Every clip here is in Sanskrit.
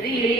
Three.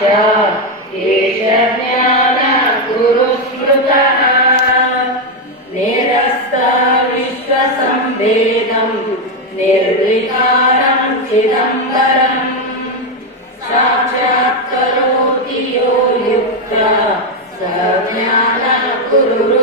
च एष ज्ञानगुरुस्मृतः निरस्ता विश्वसंवेदम् निर्विकारं चिदम्बरम् साक्षात् करोति यो युक्ता स ज्ञानगुरुरुच्यते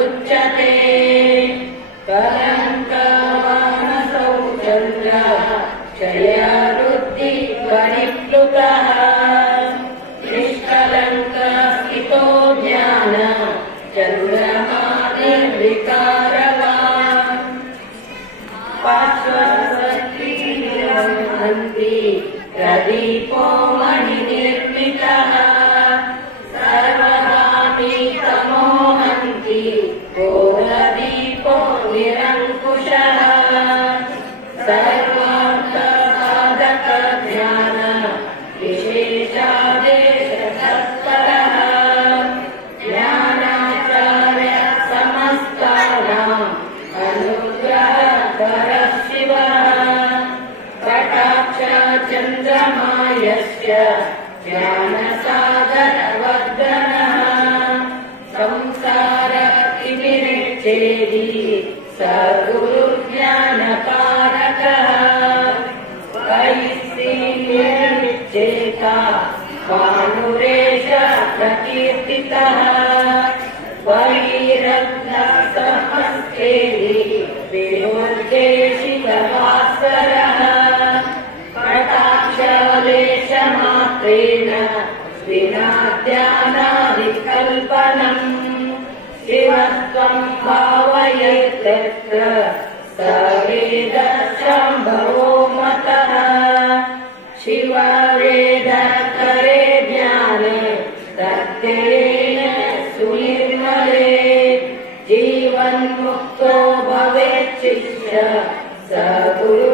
पार्श्वसखीहन्ति प्रदीपो मणिनिर्मितः सर्वदानीतमो हन्ति घोरदीपो निरङ्कुशः सर्वार्थसाधकध्यान चन्द्रमायस्य ज्ञानसागरवर्धनः संसार किमिरिच्छेदि स गुरुज्ञानकारकः कैस्सीचेता भानुरेश प्रकीर्तितः कटाक्षलेशमात्रेण विनाद्यानादिकल्पनम् शिवत्वं भावयत्यत्र स वेदशम्भवो मतः शिववेदकरे ज्ञाने तत्तेन सुनिर्मले जीवन्मुक्तो भवेच्छिष्य स गुरुज्ञानसागरः